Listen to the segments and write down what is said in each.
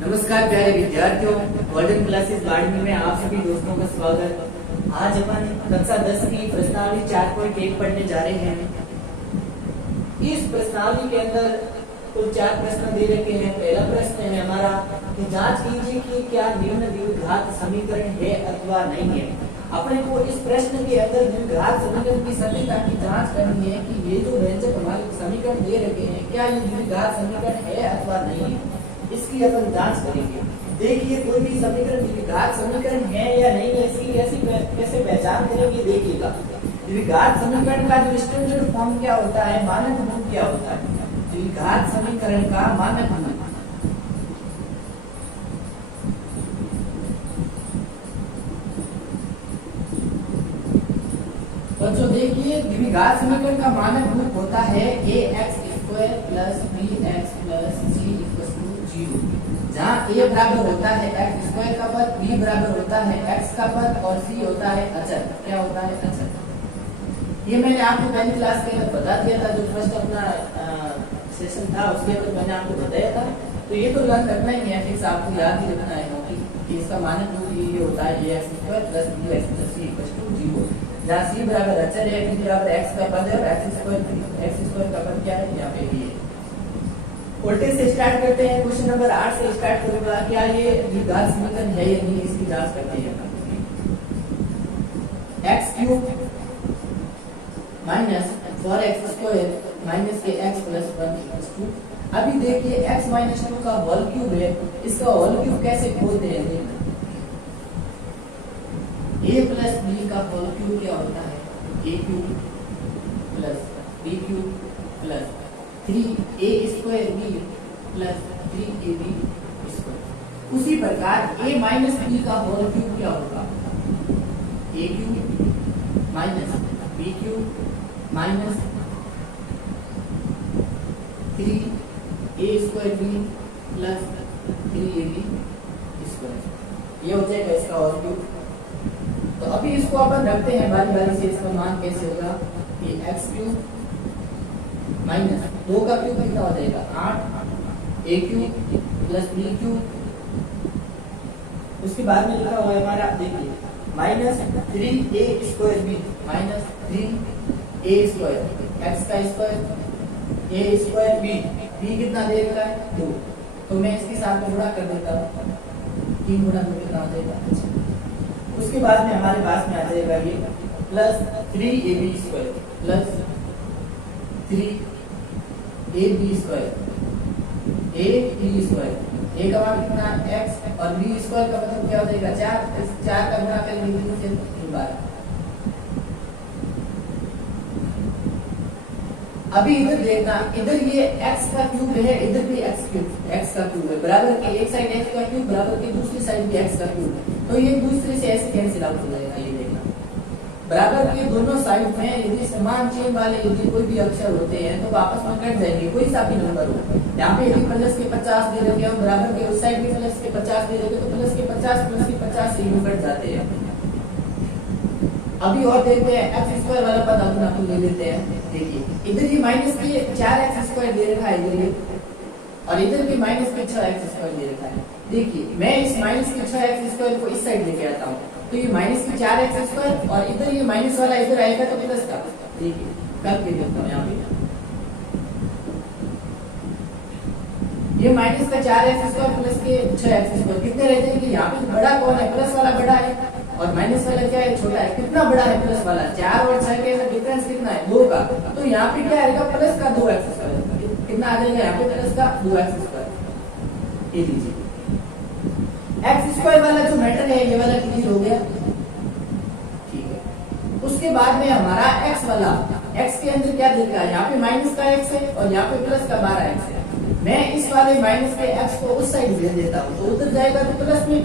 नमस्कार प्यारे विद्यार्थियों, गोल्डन क्लासेस अकेडमी में आप सभी दोस्तों का स्वागत। आज अपन कक्षा 10 की प्रश्नावली 4.1 पढ़ने जा रहे हैं। इस प्रश्नावली के अंदर कुल 4 प्रश्न दे रखे हैं। पहला प्रश्न है हमारा कि जांच कीजिए कि क्या निम्न द्विघात समीकरण है अथवा नहीं है। अपने को इस प्रश्न के अंदर द्विघात समीकरण की सटीकता की जांच करनी है कि ये जो व्यंजक हमारे समीकरण दे रखे हैं क्या ये द्विघात समीकरण है अथवा नहीं है, इसकी अपन जांच करेंगे। देखिए कोई भी समीकरण द्विघात समीकरण है या नहीं है, इसकी कैसे पहचान करेंगे देखिएगा। द्विघात समीकरण का जो स्टैंडर्ड फॉर्म क्या होता है, मानक रूप क्या होता है। द्विघात समीकरण का मानक रूप बच्चों देखिए, द्विघात समीकरण का मानक रूप होता है ax² + bx + c = 0, जहाँ a बराबर होता है x² का पद, b बराबर होता है x का पद और c होता है अचर। क्या होता है? अचर। ये मैंने आपको पहली क्लास के अंदर बता दिया था, जो फर्स्ट अपना सेशन था उसके अंदर मैंने आपको बताया था। तो ये तो लर्न करना ही है, फिक्स आपको याद ही रखना है कि इसका मानक रूप ये होता है ax² + bx + c = 0, जहाँ c बराबर अचर है, b बराबर x का पद है और x² का पद क्या है यहाँ पे भी है। उल्टे से स्टार्ट करते हैं। क्वेश्चन नंबर 8 से स्टार्ट करूंगा। क्या ये द्विघात समीकरण है या नहीं, इसकी जांच करते हैं। x³ - 4x² - kx + 1 = 2। अभी देखिए x - 2 का होल क्यूब है, इसका होल क्यूब कैसे खोलते हैं। a + b का होल क्यूब क्या होता है, a³ + b³ + 3a² b + 3ab²। उसी प्रकार a - b का होल क्यूब क्या होगा, a³ - b³ - 3a² b + 3ab²। ये हो जाएगा इसका होल क्यूब। तो अभी इसको अपन रखते हैं बारी बारी से। इसका मान कैसे होगा कि x³ - 2 का क्यूब कितना हो जाएगा 8, a³ + b³। उसके बाद में लिखा हुआ है हमारा, देखिए -3a² b - 3a² x का स्क्वायर a² b कितना दे रखा है 2, तो मैं इसके साथ में गुणा कर देता हूँ। 3 × 2 कितना हो जाएगा। उसके बाद में हमारे पास में आ जाएगा ये +3ab² + 3ab², a का मान कितना x और b² का मतलब क्या हो जाएगा 4। इस 4 का गुणा करेंगे 3 से 3 बार। अभी इधर देखना, इधर ये x का क्यूब है, इधर भी x का क्यूब है। बराबर के एक साइड x का क्यूब, बराबर के दूसरी साइड भी x का क्यूब है, तो ये दूसरे से ऐसे कैंसिल आउट हो जाएगा। ये देखना, बराबर के दोनों साइड में यदि समान चिन्ह वाले यदि कोई भी अक्षर होते हैं तो आपस में कट जाएंगे, कोई सा भी नंबर हो। यहाँ पे यदि प्लस के 50 दे रखे और बराबर के उस साइड भी प्लस के 50 दे रखे, तो प्लस के 50 से यूं कट जाते हैं। अभी और देखते हैं x² वाला पद अपन ले लेते हैं। देखिए इधर ये -4x² दे रखा है इधर ये, और इधर भी -6x² दे रखा है। देखिए मैं इस -6x² को इस साइड लेके आता हूँ, तो ये -4x² और इधर ये माइनस वाला इधर आएगा तो प्लस का। देखिए करके देखता हूँ यहाँ पे, ये -4x² प्लस के 6x² कितने रह जाएंगे। यहाँ पे बड़ा कौन है, प्लस वाला बड़ा है और माइनस वाला क्या है, छोटा है। कितना बड़ा है प्लस वाला, 4 और 6 के अंदर डिफरेंस कितना है 2 का, तो यहाँ पे क्या आएगा प्लस का 2x²। कितना आ जाएगा यहाँ पे प्लस का 2x²। ये लीजिए x² वाला जो मैटर है ये वाला क्लियर हो गया, ठीक है। उसके बाद में हमारा x वाला, x के अंदर क्या दिख रहा है, यहाँ पे माइनस का x है और यहाँ पे प्लस का 12x है। मैं इस वाले माइनस के x को उस साइड भेज देता हूँ, तो उधर जाएगा तो प्लस में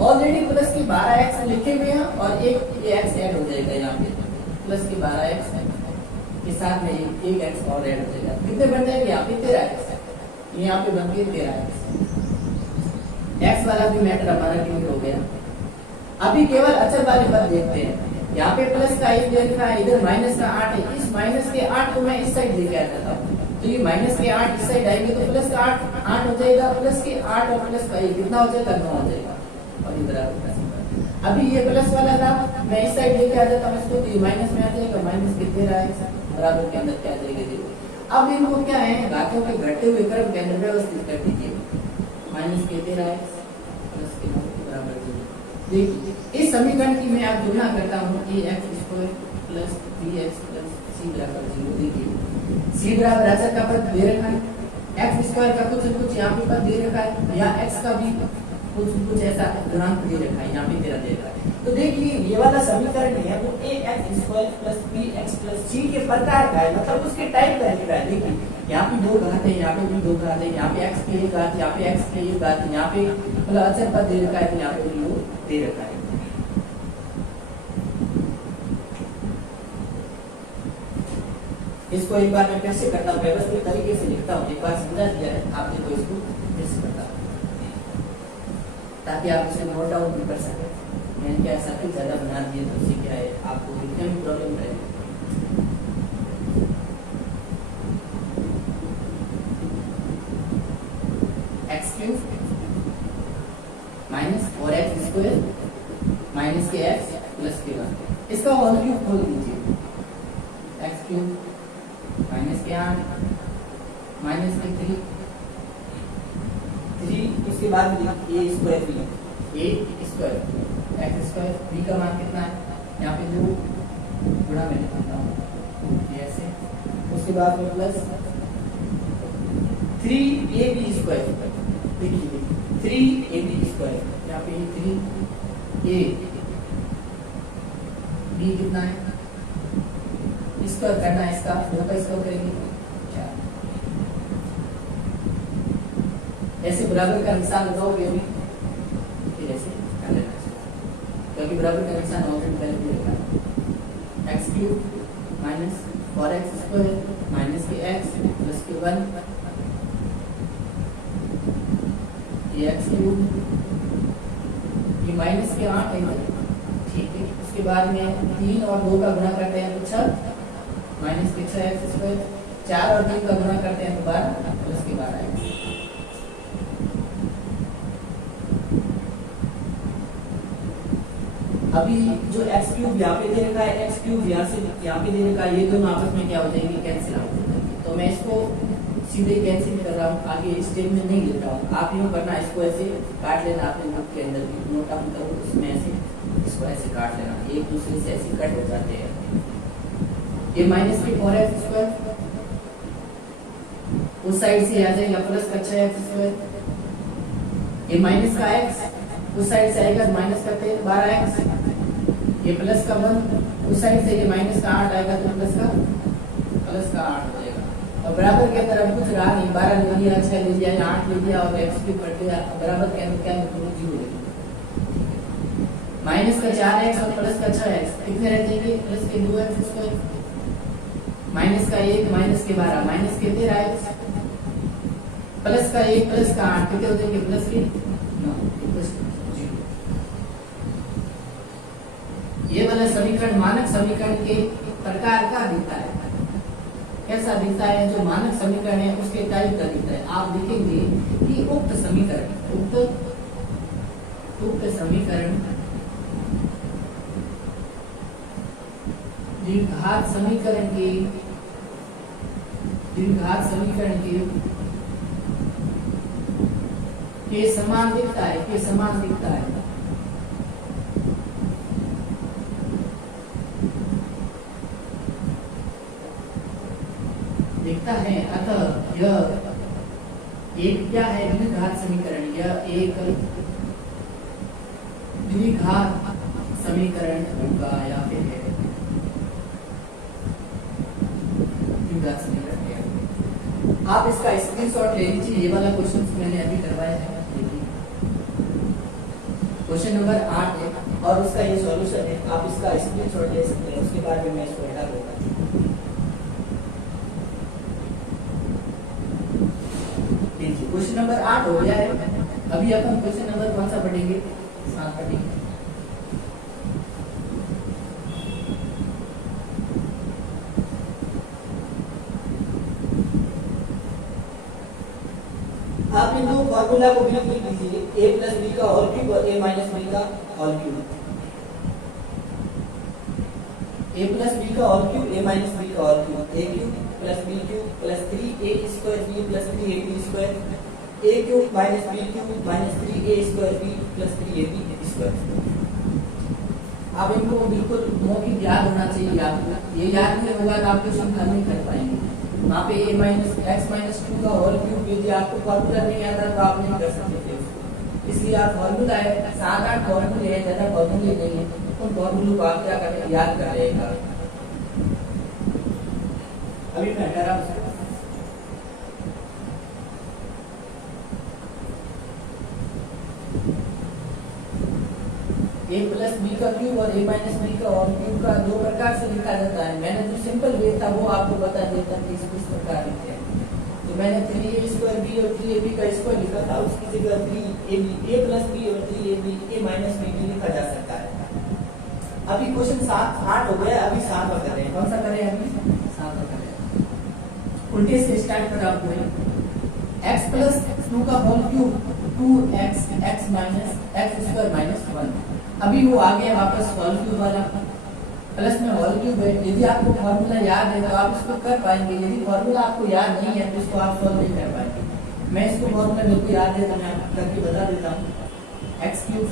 ऑलरेडी प्लस के 12x लिखे हुए हैं और एक ये x ऐड हो जाएगा। यहाँ पे प्लस के 12x के साथ में एक x और ऐड हो जाएगा। कितने बन जाएंगे यहाँ पे 13x, यहाँ पे बन के 13x। x वाला भी मैटर हमारा क्लियर हो गया। अभी केवल अचर वाले पद देखते हैं। यहाँ पे प्लस का 1 दे रखा है, इधर माइनस का 8 है। इस माइनस के 8 को मैं इस साइड लेके आ जाता हूँ, तो ये माइनस के 8 इस साइड आएंगे तो प्लस का 8 हो जाएगा, प्लस के 8 और प्लस का 1 कितना हो जाएगा, 9 हो जाएगा। और ये बराबर का सिंबल। अभी ये प्लस वाला था, मैं इस साइड लेके आ जाता हूं इसको, तो ये माइनस में आ जाएगा, माइनस के 13 बराबर के अंदर क्या आ जाएगा 0। अब इनको क्या है, घातों के घटते हुए क्रम के अंदर व्यवस्थित कर दीजिए। माइनस के 13 प्लस के 9 के बराबर 0। देखिए इस समीकरण की मैं अब तुलना करता हूँ, ax² plus bx plus c बराबर 0। देखिए c बराबर अचर का पद दे रखा है, x² का कुछ यहाँ पे पद दे रखा है, या x का भी कुछ ऐसा गुणांक दे रखा है, यहाँ पे 13 दे रखा है। तो देखिए ये वाला समीकरण है वो ax² plus bx plus c के प्रकार का है, मतलब उसके टाइप का लिखा है। देखिए यहाँ पे 2 घात है, यहाँ पे भी 2 घात है, यहाँ पे x के 1 घात, यहाँ पे x के 1 घात, यहाँ पे मतलब अचर पद दे रखा है, तो यहाँ पे भी वो दे रखा है। इसको एक बार मैं कैसे करता हूँ, व्यवस्थित तरीके से लिखता हूँ, एक बार समझा दिया है आपने, तो इसको कैसे करता हूँ ताकि आप इसे नोट डाउन भी कर सकें। मैंने क्या सर्किल ज्यादा बना दिए तो उससे क्या है, आपको लिखने में प्रॉब्लम रहेगी। x³ minus 4x² minus k x plus के 1, इसका होल क्यूब खोल दीजिए। x³ माइनस के 8 माइनस के 3, उसके बाद a² x² b का मान कितना है, यहाँ पे 2 गुणा में लिखता हूँ ऐसे, उसके बाद में प्लस 3ab²। देखिए 3ab², यहाँ पे 3a b कितना है, स्क्वायर करना है, इसका 2 का स्क्वायर करेंगे 4। ऐसे बराबर का निशान लगाओगे अभी, फिर ऐसे कर लेना चाहिए, क्योंकि बराबर का निशान ऑलरेडी पहले भी रखा है। x³ minus 4x² minus k x plus के 1, ये x³ ये माइनस के 8 है, ठीक है। उसके बाद में 3 और 2 का गुणा करते हैं तो 6 माइनस के 6x², 4 और 3 का गुणा करते हैं तो 12 प्लस के 12 है। अभी जो x³ यहाँ पे दे रखा है, x³ यहाँ से यहाँ पे दे रखा है, ये दोनों आपस में क्या हो जाएंगे, कैंसिल आउट हो जाएंगे। तो मैं इसको सीधे कैंसिल कर रहा हूँ, आगे इस स्टेप में नहीं लिख रहा हूँ। आप यूँ करना, इसको ऐसे काट लेना, अपने बुक के अंदर भी नोट डाउन करो, इसमें ऐसे इसको ऐसे काट लेना, एक दूसरे से ऐसे कट हो जाते हैं। ये माइनस के 4x² उस साइड से आ जाएगा प्लस का 6x², ये माइनस का x उस साइड से आएगा माइनस का 12x, ये प्लस का 1 उस साइड से, ये माइनस का 8 आएगा तो प्लस का 8 हो जाएगा। और बराबर के अंदर अब कुछ रहा नहीं, 12 ले लिया, 6 ले लिया, 8 ले लिया और x³ कट गया, बराबर के अंदर क्या है, दोनों 0 ले लिया। माइनस का 4x और प्लस का 6x कितने रह जाएंगे, प्लस के 2x², माइनस का 1 माइनस के 12 माइनस के 13x, प्लस का 1 प्लस का 8 कितने हो जाएंगे, प्लस के 9। ये वाला समीकरण मानक समीकरण के प्रकार का दिखता है। कैसा दिखता है, जो मानक समीकरण है उसके टाइप का दिखता है। आप देखेंगे कि उक्त समीकरण द्विघात समीकरण के समान दिखता है, दिखता है। अतः यह एक क्या है, द्विघात समीकरण, यह एक द्विघात समीकरण होगा या फिर है द्विघात समीकरण है। आप इसका स्क्रीनशॉट ले लीजिए, ये वाला क्वेश्चन मैंने अभी करवाया है, क्वेश्चन नंबर 8 है और उसका ये सॉल्यूशन है। आप इसका स्क्रीनशॉट ले सकते हैं, उसके बाद में मैं इसको हटा दूंगा। क्वेश्चन नंबर 8 हो गया है। अभी अपन क्वेश्चन नंबर कौन सा पढ़ेंगे, 7 पढ़ेंगे। फॉर्मूला को बिल्कुल लिख लीजिए, a प्लस बी का होल क्यूब और a माइनस बी का whole cube. a plus B का whole cube, a minus B का whole cube, a cube plus B cube plus 3a square b plus 3ab square, a cube minus b cube minus 3a square b plus 3ab square. अब इनको बिल्कुल मौखिक याद होना चाहिए आपको, ये याद नहीं होगा तो आप क्वेश्चन हल नहीं कर पाएंगे। वहाँ पे a माइनस x माइनस 2 का होल क्यूब, यदि आपको फॉर्मूला नहीं आता तो आप नहीं कर सकते थे उसको, इसलिए आप फॉर्मूला है 7-8 फॉर्मूले हैं, ज़्यादा फॉर्मूले नहीं है, उन फॉर्मूलों को आप क्या करें याद कर लेगा। अभी मैं हटा रहा हूँ a प्लस बी का क्यूब और a माइनस बी का होल क्यूब का दो प्रकार से लिखा जाता है। मैंने जो सिंपल वे था वो आपको बता देता कि इसको इस प्रकार लिखते हैं। तो मैंने 3a स्क्वायर b और 3ab का स्क्वायर लिखा था, उसकी जगह 3ab a प्लस b और 3ab a माइनस b भी लिखा जा सकता है। अभी क्वेश्चन 7-8 हो गया, अभी 7वां कर रहे हैं। कौन सा करें अभी? 7वां कर रहे हैं। उल्टे से स्टार्ट कर आप x प्लस 2 का whole cube 2x x minus x square minus 1। अभी वो आ गया वापस होल क्यूब वाला, प्लस में होल क्यूब है। यदि आपको फॉर्मूला याद है तो आप इसको कर पाएंगे, यदि फॉर्मूला आपको याद नहीं है तो इसको आप सॉल्व नहीं कर पाएंगे। मैं इसको फॉर्मूला मेरे को याद है तो मैं करके बता देता हूँ। एक्स क्यूब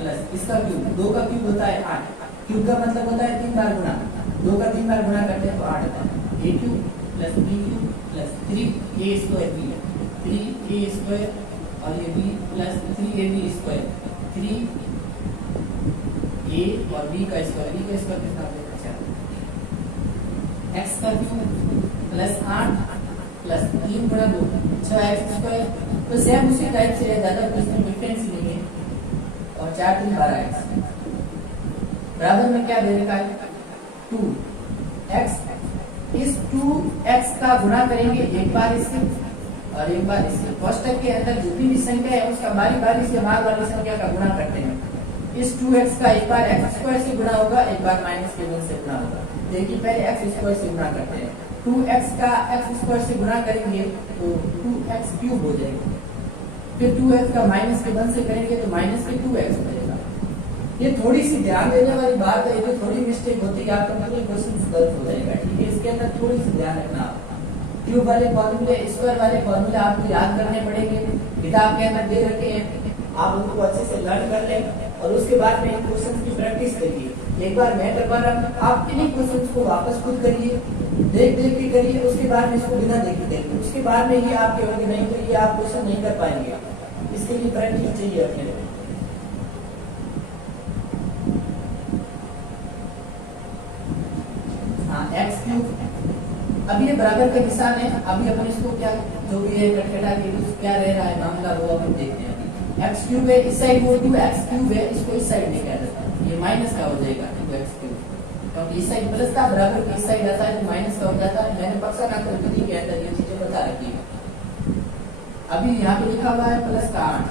प्लस इसका क्यूब, 2 का क्यूब होता है 8, क्यूब का मतलब होता है 3 बार गुणा, 2 का 3 बार गुणा करते हैं तो 8 आता है। A cube plus B cube plus 3a square B, 3a square और ये b plus 3ab square, 3a और b का स्क्वायर, b का स्क्वायर कितना होता है? x का क्यूब प्लस 8 प्लस 3 गुणा 2 6x स्क्वायर। तो सेम उसी टाइप से है, ज्यादा कुछ डिफरेंस नहीं है। और 4 3 12x बराबर में क्या दे रखा है? 2x। इस 2x का गुणा करेंगे एक बार इससे और एक बार इससे। कोष्टक के अंदर जितनी भी संख्या है उसका बारी बारी से भाग वाली संख्या का गुणा करते हैं। इस 2x का एक बार x स्क्वायर से गुणा होगा, एक बार माइनस के 1 से गुणा होगा। देखिए पहले x स्क्वायर से गुणा करते हैं। 2x का x स्क्वायर से गुणा करेंगे तो 2x क्यूब हो जाएगा। फिर 2x का माइनस के 1 से करेंगे तो माइनस के 2x हो जाएगा। ये थोड़ी सी ध्यान देने वाली बात है, ये थोड़ी मिस्टेक होती है आपका पूरे क्वेश्चन गलत हो जाएगा। ठीक है, इसके अंदर थोड़ी सी ध्यान रखना। क्यूब वाले फॉर्मूले, स्क्वायर वाले फॉर्मूले आपको याद करने पड़ेंगे, किताब के अंदर दे रखे हैं, आप उनको अच्छे से लर्न कर लें और उसके बाद में इन क्वेश्चन की प्रैक्टिस करिए। एक बार मैं करवा रहा हूँ, आप इन्हीं क्वेश्चन को वापस खुद करिए, देख देख के करिए, उसके बाद में इसको बिना देखे करिए। उसके बाद में ये आपके होंगे, नहीं तो ये आप क्वेश्चन नहीं कर पाएंगे। इसके लिए प्रैक्टिस चाहिए अपने। हाँ, एक्स क्यूब अभी ये बराबर का निशान है। अभी अपन इसको क्या जो भी है कटकटा के क्या रह रहा है मामला वो अपन देखते हैं। एक्स क्यूब है, इस साइड वो 2x क्यूब है, इसको इस साइड में क्या रहता है, ये माइनस का हो जाएगा 2x क्यूब, क्योंकि इस साइड प्लस था, बराबर की इस साइड आता है तो माइनस का हो जाता है। मैंने पक्षाघात विधि के अंदर ये चीजें बता रखी है। अभी यहाँ पे लिखा हुआ है प्लस का 8,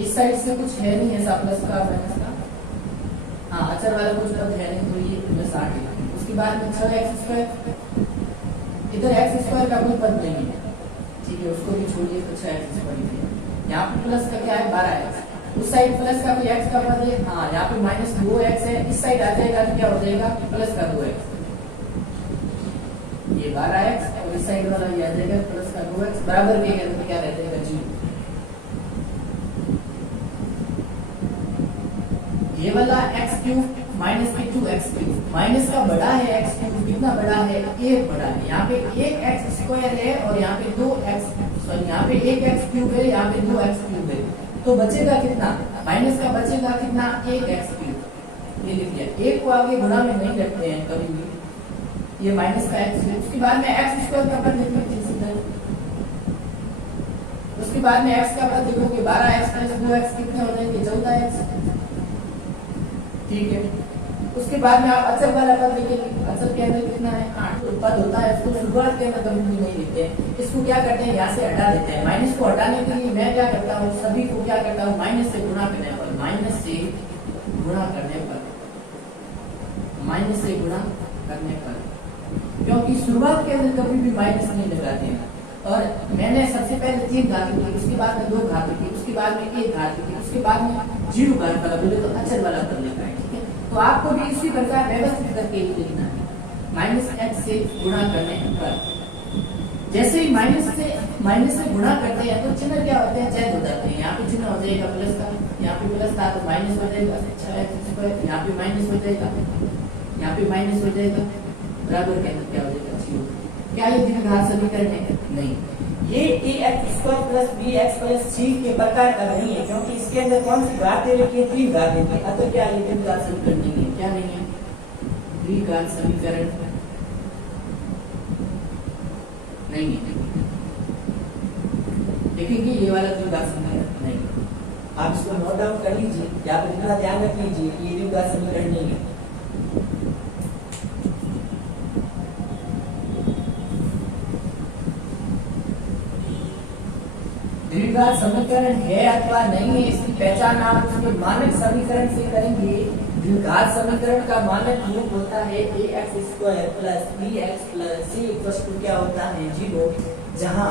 इस साइड से कुछ है नहीं ऐसा प्लस का माइनस का, हाँ अचर वाला कुछ पद है नहीं, तो ये प्लस 8 है। उसके बाद में 6x स्क्वायर, इधर x स्क्वायर का कोई पद नहीं है, ठीक है, उसको भी छोड़िए तो 6x स्क्वायर। यहाँ पे प्लस का क्या है 12x, उस साइड प्लस का कोई x का पद है, हाँ यहाँ पे माइनस 2x है, इस साइड आ जाएगा तो क्या हो जाएगा प्लस का 2x, ये 12x और इस साइड वाला ये आ जाएगा प्लस का 2x, बराबर के अंदर क्या रह जाएगा 0। ये वाला x क्यूब माइनस के 2x क्यूब, माइनस का बड़ा है x क्यूब, कितना बड़ा है 1 बड़ा है। यहाँ पे 1x स्क्वायर है और यहाँ पे 2x, सॉरी यहाँ पे 1x क्यूब है, यहाँ पे 2x क्यूब है, तो बचेगा कितना, माइनस का बचेगा कितना 1x क्यूब। ये लिख दिया, 1 को आगे गुणा में नहीं रखते हैं कभी भी, ये माइनस का x है। उसके बाद में x स्क्वायर का पद लिखते हैं सीधा, उसके बाद में x का पद लिखोगे 12x प्लस 2x कितने हो जाएंगे 14x, ठीक है। उसके बाद में आप अचर वाला पद लिखेंगे, अचर के अंदर कितना है 8 पद होता है, उसको शुरुआत के अंदर कभी भी नहीं लिखते हैं, इसको क्या करते हैं यहाँ से हटा देते हैं। माइनस को हटाने के लिए मैं क्या करता हूँ, सभी को क्या करता हूँ माइनस से गुणा करने पर, माइनस से गुणा करने पर, माइनस से गुणा करने पर, क्योंकि शुरुआत के अंदर कभी भी माइनस नहीं लगाते हैं। और मैंने सबसे पहले 3 घात लिखी, उसके बाद में 2 घात लिखी, उसके बाद में 1 घात लिखी, उसके बाद में 0 घात वाला बोले तो अचर वाला कर लिखा है, ठीक है। तो आपको भी इसी प्रकार व्यवस्थित करके लिखना है। -x से गुणा करने पर जैसे ही माइनस से गुणा करते हैं तो चिन्ह क्या होते हैं, चेंज हो जाते हैं। यहाँ पे चिन्ह हो जाएगा प्लस का, यहाँ पे प्लस था तो माइनस हो जाएगा 6x², यहाँ पे माइनस हो जाएगा, यहाँ पे माइनस हो जाएगा, बराबर के अंदर क्या हो जाएगा 0। क्या ये द्विघात समीकरण है? नहीं, ये ax² + bx + c के प्रकार का नहीं है, क्योंकि इसके अंदर कौन सी घात दे रखी है, 3 घात दे रखी है। अतः क्या ये द्विघात समीकरण नहीं है? क्या नहीं है? द्विघात समीकरण नहीं है। देखेंगे ये वाला द्विघात समीकरण नहीं, आप इसको नोट डाउन कर लीजिए, यहाँ पर इतना ध्यान रख लीजिए कि ये द्विघात समीकरण नहीं है। द्विघात समीकरण है अथवा नहीं है, इसकी पहचान आप उसके मानक समीकरण से करेंगे। द्विघात समीकरण का मानक रूप होता है ax² + bx + c क्या होता है 0, जहां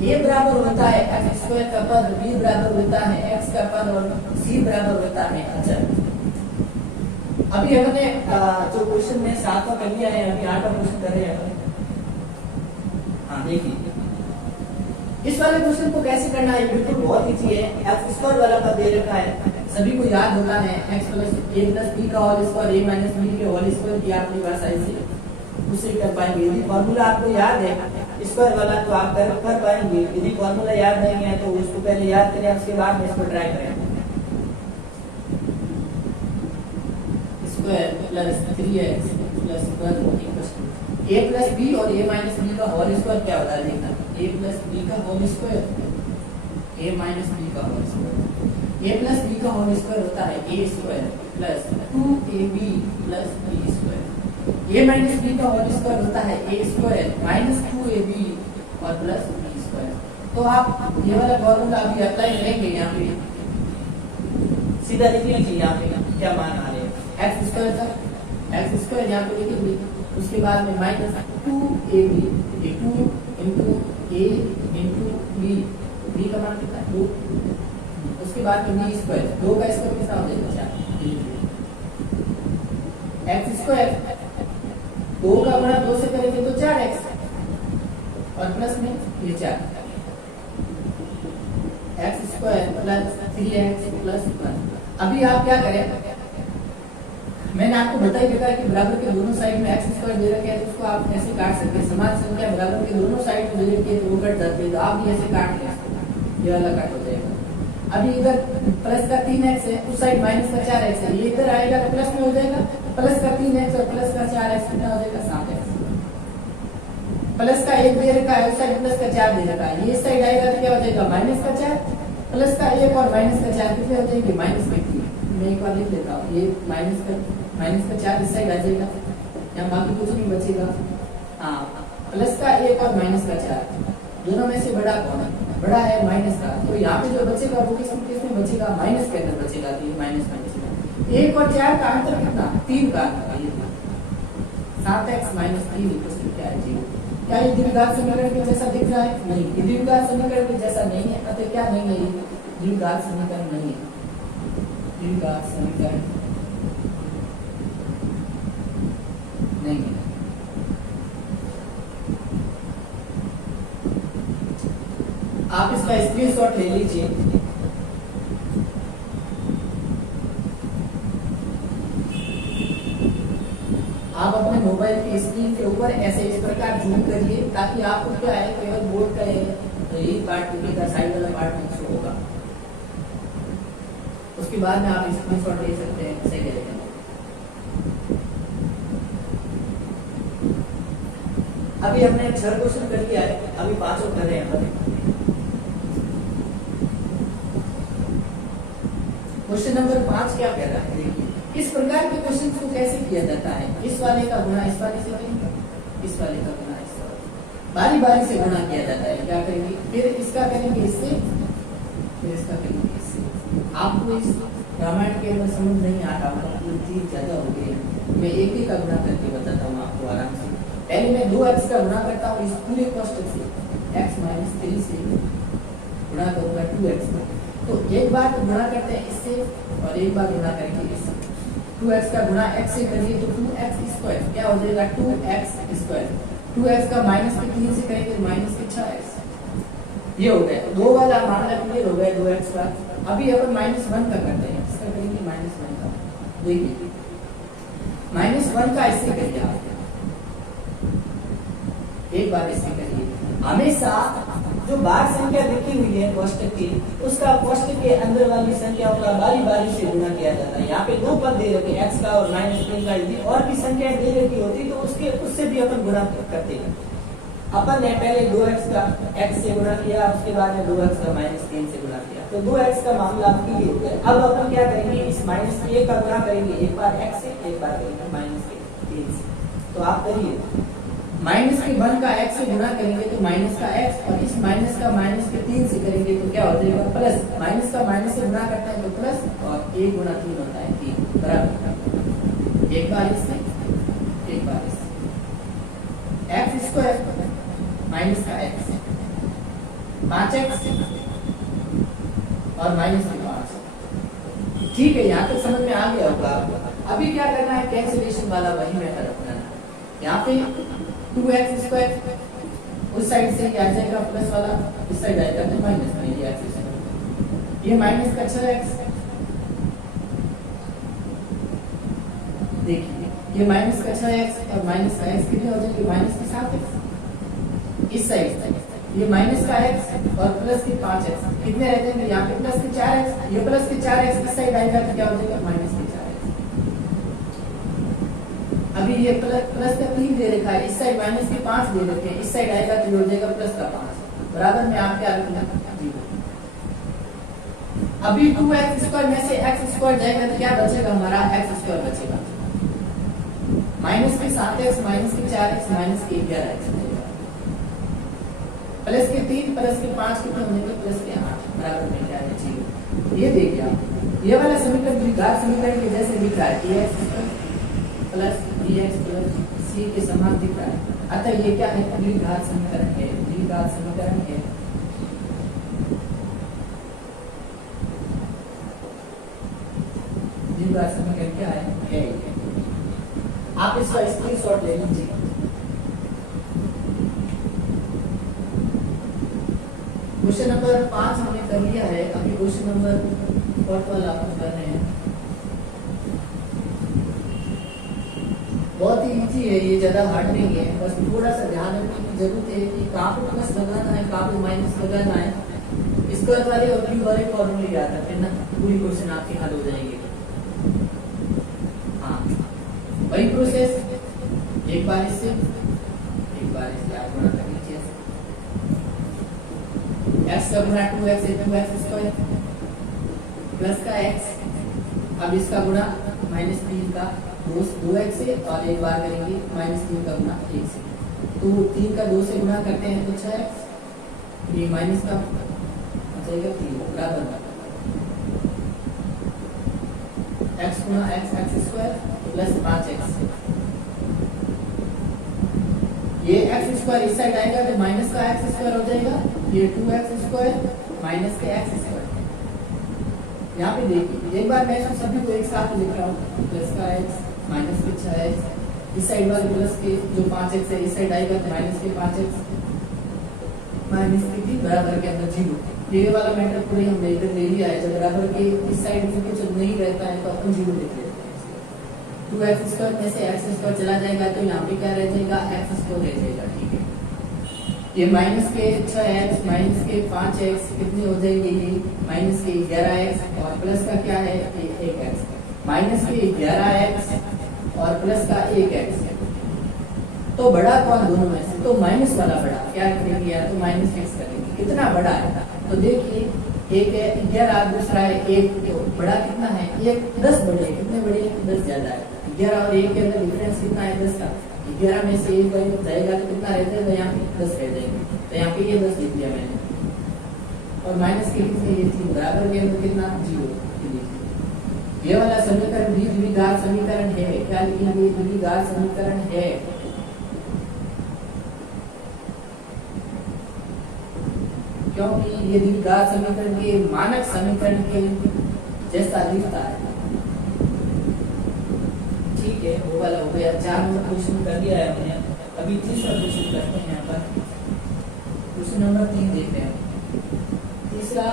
a बराबर होता है x² का पद, b बराबर होता है x का पद और c बराबर होता है अचर। अभी हमने जो क्वेश्चन में 7वां कर लिया है, अभी 8वां क्वेश्चन कर रहे हैं। हाँ देखिए, इस वाले क्वेश्चन को कैसे करना है, बिल्कुल बहुत इजी है। x² वाला पद दे रखा है, सभी को याद होता है x + a + b का होल स्क्वायर a - b के होल स्क्वायर की आपकी भाषा से उसे कर पाएंगे। यदि फॉर्मूला आपको याद है स्क्वायर वाला तो आप कर पाएंगे, यदि फॉर्मूला याद नहीं है तो उसको पहले याद करें, उसके बाद में इसको ट्राई करें। स्क्वायर + 3x + 1 a + b और a - b का होल स्क्वायर क्या होता है देखना, a + b का होल स्क्वायर, a - b का होल स्क्वायर, a + b का होल स्क्वायर होता है a² + 2ab + b², a - b का होल स्क्वायर होता है a² - 2ab और प्लस b²। तो आप ये वाला फॉर्मूला अभी अप्लाई करेंगे, यहाँ पे सीधा लिख लीजिए, यहाँ पे क्या मान आ रहे हैं, x² था, x² यहाँ पे लिखेंगे, उसके बाद में -2ab, ये 2 * a * b, b का मान कितना है 2, उसके बाद में b², 2 का स्क्वायर कितना हो जाएगा 4, x² 2 का गुणा 2 से करेंगे तो 4x और प्लस में ये 4, x² + 3x + 1। अभी आप क्या करें, मैंने आपको बताई देखा कि बराबर के दोनों साइड में x² दे रखे हैं, तो उसको आप ऐसे काट सकते हैं, समान संख्या बराबर के दोनों साइड में दे रखी है तो वो कट जाती है, तो आप भी ऐसे काट लें, ये वाला कट हो जाएगा। अभी इधर प्लस का 3x है, उस साइड माइनस का 4x है, ये इधर आएगा तो प्लस में हो जाएगा, प्लस का 3x और प्लस का 4x कितना हो जाएगा 7x। प्लस का 1 दे रखा है, उस साइड प्लस का 4 दे रखा है, ये इस साइड आएगा तो क्या हो जाएगा माइनस का 4, प्लस का 1 और माइनस का 4 कितने हो जाएंगे -3। मैं एक बार लिख लेता हूँ, ये माइनस का 4 इस साइड आ जाएगा, यहाँ बाकी कुछ नहीं बचेगा। हाँ, प्लस का 1 और माइनस का 4 दोनों में से बड़ा कौन है, बड़ा है माइनस का, तो यहाँ पे जो बचेगा वो किस में बचेगा, माइनस के अंदर बचेगा, तो ये माइनस 1 और 4 का अंतर कितना 3 का, 7x - 3 क्या है 0। क्या ये द्विघात समीकरण के जैसा दिख रहा है? नहीं, ये द्विघात समीकरण के जैसा नहीं है, अतः क्या नहीं है, ये द्विघात समीकरण नहीं है, द्विघात समीकरण नहीं है। आप इसका स्क्रीनशॉट ले लीजिए। आप अपने मोबाइल की स्क्रीन के ऊपर ऐसे इस प्रकार जूम करिए ताकि आपको क्या है, केवल बोर्ड का ये पार्ट दिखेगा, साइड वाला पार्ट नहीं शो होगा। उसके बाद में आप स्क्रीनशॉट ले सकते हैं, सही रहेगा। अभी हमने 6 क्वेश्चन कर लिया है, अभी 5 और कर रहे हैं। क्वेश्चन नंबर 5 क्या कह रहा है, देखिए इस प्रकार के क्वेश्चन को कैसे किया जाता है। इस वाले का गुणा इस वाले से करेंगे, इस वाले का गुणा इस वाले, बारी बारी से गुणा किया जाता है। क्या करेंगे, फिर इसका करेंगे इससे, फिर इसका करेंगे इससे। आपको इस रामायण के अंदर समझ नहीं आ रहा, मतलब ज्यादा हो गई, मैं एक ही का गुणा करके बताता हूँ आपको आराम से। पहले मैं 2x का गुणा करता हूँ इस पूरे कॉस्ट से, x माइनस 3 से गुणा करूंगा 2x का। तो एक बार तो गुणा करते हैं इससे और एक बार गुणा करेंगे इससे। 2x का गुणा x से करेंगे तो 2x स्क्वायर क्या हो जाएगा 2x स्क्वायर। 2x का माइनस के 3 से करेंगे तो माइनस के 6x। ये हो गया दो वाला मामला क्लियर हो गया 2x का। अभी अपन -1 का करते हैं। इसका करेंगे -1 का। देखिए -1 का इससे करिए आप एक बार इससे करिए। हमेशा जो बार संख्या लिखी हुई है कोष्टक की, उसका कोष्टक के अंदर वाली संख्याओं का बारी बारी से गुणा किया जाता है। यहाँ पे दो पद दे रखे x का और -3 का। यदि और भी संख्या दे रखी होती तो उससे भी अपन गुणा करते हैं। अपन ने पहले 2x का x से गुणा किया, उसके बाद में 2x का -3 से गुणा किया, तो 2x का मामला क्लियर हो गया। अब अपन क्या करेंगे, इस -1 का गुणा करेंगे, एक बार x से एक बार करेंगे -3 से। तो आप करिए -1 का x से गुणा करेंगे तो माइनस का x और इस माइनस का -3 से करेंगे तो क्या हो जाएगा प्लस। माइनस का माइनस से गुणा करता है तो प्लस और 1 गुणा 3 होता है 3 बराबर। एक बार इससे एक बार इससे x स्क्वायर माइनस का x 5x और -5। ठीक है, यहाँ तक समझ में आ गया होगा आपको। अभी क्या करना है, कैंसिलेशन वाला वही मेथड अपनाना। यहाँ पे 2x स्क्वायर उस साइड से आ जाएगा प्लस वाला, इस साइड आएगा तो माइनस में ये एक्स ये माइनस का 6x। देखिए ये माइनस का 6x और माइनस का x कितने हो जाएंगे माइनस के 7x। इस साइड ये माइनस का x और प्लस के 5x कितने रह जाएंगे, यहाँ पे प्लस के 4x, ये प्लस के 4x इस साइड आएगा तो क्या हो जाएगा माइनस के 4x। अभी ये प्लस का 3 दे रखा है, इस साइड माइनस के 5 दे रखे हैं, इस साइड आएगा तो हो जाएगा प्लस का 5 बराबर में आप क्या रखना 0। अभी 2x स्क्वायर में से x स्क्वायर जाएगा तो क्या बचेगा हमारा x स्क्वायर बचेगा। माइनस के 7x माइनस के 4x माइनस के 11x प्लस के 3 प्लस के 5 कितने होंगे प्लस के 8 बराबर में क्या है 0। ये देखिए आप ये वाला समीकरण द्विघात समीकरण के जैसे दिख रहा है ax plus bx plus c के समान दिख रहा है। अतः ये क्या है द्विघात समीकरण है। द्विघात समीकरण है द्विघात समीकरण क्या है आप इसका स्क्रीनशॉट ले लीजिए। क्वेश्चन नंबर 5 हमने कर लिया है। अभी क्वेश्चन नंबर 4 वाला अपन कर रहे हैं। बहुत ही इजी है ये, ज्यादा हार्ड नहीं है, बस थोड़ा सा ध्यान रखने की जरूरत है कि कहाँ पे प्लस लगाना है कहाँ पे माइनस लगाना है। स्क्वायर वाले और क्यूब वाले फॉर्मूले याद रखें ना, पूरी क्वेश्चन आपके हल हो जाएंगे। हाँ वही प्रोसेस एक बार इससे आप गुणा कर लीजिए। x का गुणा 2x से 2x स्क्वायर प्लस का x। अब इसका गुणा -3 का 2x से और एक बार करेंगे -3 का गुणा 1 से। तो 3 का 2 से गुणा करते हैं तो 6x ये माइनस का बचेगा 3 बराबर x गुणा x स्क्वायर प्लस 5x। ये x स्क्वायर इस साइड आएगा तो माइनस का x स्क्वायर हो जाएगा, ये 2x square minus k x square. यहाँ पे देखिए एक बार मैं सभी को एक साथ लिख रहा हूँ, प्लस का x माइनस के 6x, इस साइड वाले प्लस के जो 5x है इस साइड आएगा तो माइनस के 5x माइनस के 3 बराबर के अंदर 0। ये वाला मैटर पूरे हमने इधर ले लिया है। जब बराबर के इस साइड में कुछ नहीं रहता है तो अपन 0 लिख लेते हैं। 2x स्क्वायर में से x स्क्वायर चला जाएगा तो यहाँ पे क्या रह जाएगा x स्क्वायर रह जाएगा। ठीक है, ये माइनस के 6x माइनस के 5x कितने हो जाएंगे, ये माइनस के 11x और प्लस का क्या है 1x। माइनस के 11x और प्लस का 1x। तो बड़ा कौन दोनों में से, तो माइनस वाला बड़ा क्या करेंगे या तो माइनस x करेंगे। कितना बड़ा है तो देखिए एक है 11 दूसरा है 1, तो बड़ा कितना है 1, 10 बड़े हैं। कितने बड़े हैं 10 ज्यादा है। 11 और 1 के अंदर डिफरेंस कितना है 10 का। 11 में से 1 जाएगा तो कितना रह जाएगा, यहाँ पे 10 रह जाएंगे। तो यहाँ पे ये 10 लिख दिया मैंने और माइनस के कितने ये 3 बराबर के अंदर कितना 0। ये वाला समीकरण भी द्विघात समीकरण है। क्या लिखेंगे द्विघात समीकरण है। क्योंकि ये द्विघात समीकरण के मानक समीकरण के जैसा दिखता है। ठीक है, वो वाला हो गया। 4 नंबर क्वेश्चन कर दिया है हमने। अभी तीसरा क्वेश्चन करते हैं। यहाँ पर क्वेश्चन नंबर 3 देखते हैं। तीसरा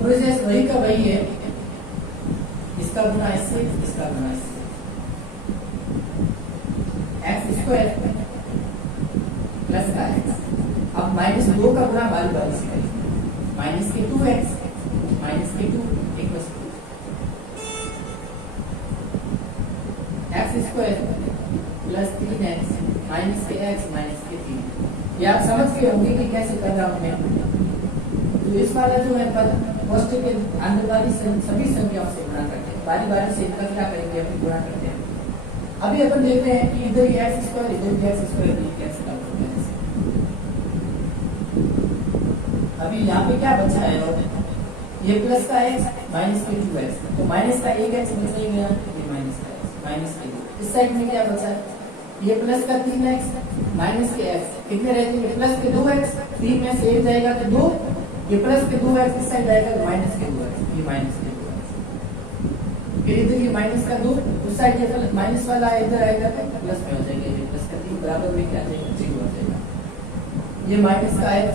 प्रोसेस वही का वही है, इसका गुना इससे, इसका गुना इससे। एक्स स्क्वायर प्लस का एक्स, अब माइनस 2 का गुना बारी बारी से करेंगे। माइनस के 2x minus k 2 equals to x square plus 3x minus k x minus k 3। ये आप समझ गए होंगे कि कैसे कर रहा हूं मैं। तो इस वाला जो है पद कोष्ठक के अंदर वाली सभी संख्याओं से गुणा करते हैं, बारी बारी से इनका क्या करेंगे, अपन गुणा करते हैं। अभी अपन देखते हैं कि इधर ही एक्स स्क्वायर इधर भी एक्स स्क्वायर भी कैसे काम करते हैं। अभी यहाँ पे क्या बचा है, और ये प्लस का x माइनस के 2x, तो माइनस का एक x बच नहीं गया, ये माइनस का x माइनस के 2। इस साइड में क्या बचा है, ये प्लस का 3x माइनस के x, कितने रहते हैं प्लस के 2x, 3 में से 1 जाएगा तो 2, ये प्लस के 2x इस साइड जाएगा तो माइनस के 2x, ये माइनस के 2x। फिर इधर ये माइनस का 2 उस साइड ये माइनस वाला इधर आएगा तो प्लस में हो जाएगा, ये प्लस का 3 बराबर में क्या जाएगा 0 हो जाएगा। ये माइनस का x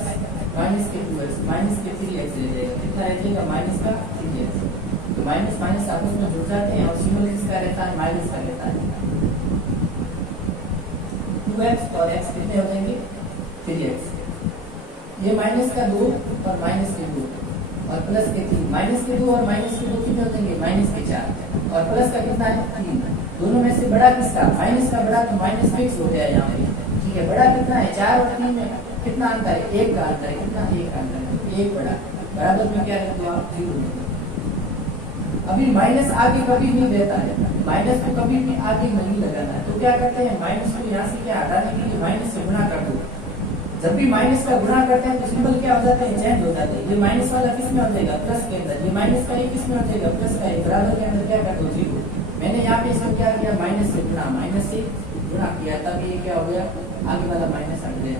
माइनस के 2x माइनस के 3x ले जाएगा, कितना रह जाएगा माइनस का 3x। तो माइनस माइनस आपस में जुड़ जाते हैं और सिंबल किसका रहता है, माइनस का रहता है। 2x और x कितने हो जाएंगे 3x। ये माइनस का 2 और माइनस के 2 और प्लस के 3, माइनस के 2 और माइनस के 2 कितने हो जाएंगे माइनस के 4 और प्लस का कितना है 3। दोनों में से बड़ा किसका, माइनस का बड़ा, तो माइनस फिक्स हो गया यहाँ पे। ठीक है, बड़ा कितना है 4 और 3 में कितना अंतर है, 1 का अंतर है, कितना 1 का अंतर है, 1 बड़ा बराबर में क्या रख दो आप 0। अभी माइनस आगे कभी नहीं देता है, माइनस को कभी भी आगे नहीं लगाना है, तो क्या करते हैं माइनस को यहाँ से क्या हटाने के लिए माइनस से गुणा कर दो। जब भी माइनस का गुणा करते हैं तो सिंबल क्या हो जाते हैं, चेंज हो जाते हैं। ये माइनस वाला किस में हो जाएगा प्लस के अंदर, ये माइनस का ये किस में हो जाएगा प्लस का, बराबर के अंदर क्या कर दो 0। मैंने यहाँ पे इसको क्या किया माइनस से गुणा किया, तब ये क्या हो गया आगे वाला माइनस हट गया।